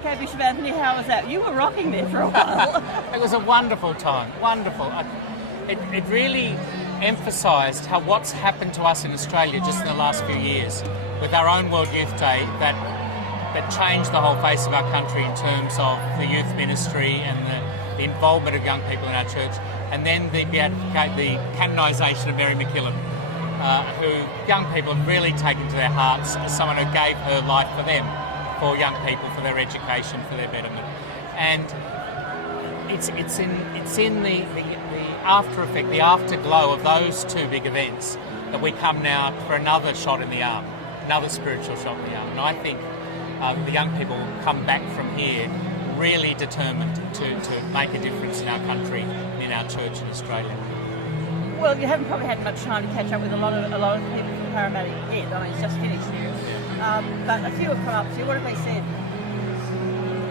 Okay, Bishop Anthony, how was that? You were rocking there for a while. It was a wonderful time, wonderful. It really emphasised how what's happened to us in Australia just in the last few years with our own World Youth Day that changed the whole face of our country in terms of the youth ministry and the involvement of young people in our church, and then the canonisation of Mary MacKillop, who young people have really taken to their hearts as someone who gave her life for them, for young people, for their education, for their betterment. And it's in the after effect, the afterglow of those two big events that we come now for another shot in the arm, another spiritual shot in the arm. And I think the young people come back from here really determined to make a difference in our country, in our church in Australia. Well, you haven't probably had much time to catch up with a lot of people from Parramatta yet. I mean, it's just finished here. But a few have come up to you. What have they said?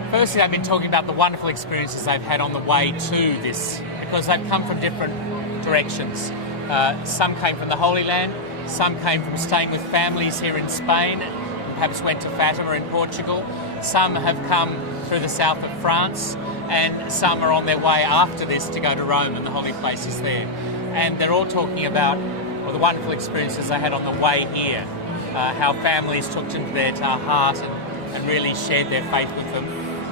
Firstly, they've been talking about the wonderful experiences they've had on the way to this, because they've come from different directions. Some came from the Holy Land, some came from staying with families here in Spain, perhaps went to Fatima in Portugal. Some have come through the south of France, and some are on their way after this to go to Rome and the holy places there. And they're all talking about the wonderful experiences they had on the way here, how families took them to our heart and really shared their faith with them,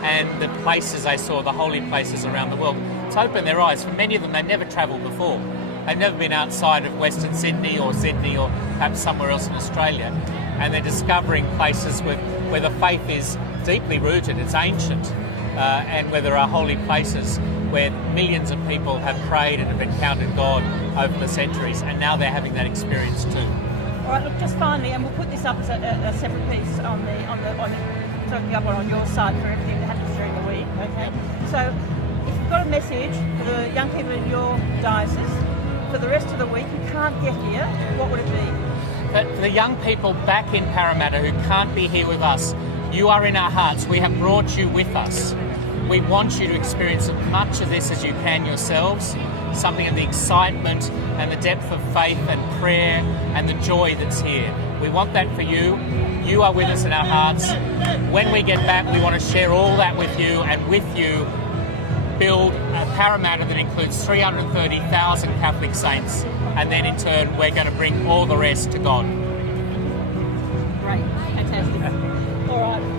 and the places they saw, the holy places around the world. It's opened their eyes. For many of them, they've never travelled before. They've never been outside of Western Sydney or perhaps somewhere else in Australia, and they're discovering places where the faith is deeply rooted, it's ancient, and where there are holy places where millions of people have prayed and have encountered God over the centuries, and now they're having that experience too. All right, look, just finally, and we'll put this up as a separate piece on your site for everything that happens during the week. Okay, so if you've got a message for the young people in your diocese for the rest of the week who can't get here, what would it be? But for the young people back in Parramatta who can't be here with us, you are in our hearts. We have brought you with us. We want you to experience as much of this as you can yourselves, something of the excitement and the depth of faith and prayer and the joy that's here. We want that for you. You are with us in our hearts. When we get back, we want to share all that with you, and with you build a Parramatta that includes 330,000 Catholic saints, and then in turn we're going to bring all the rest to God. Great, fantastic. All right.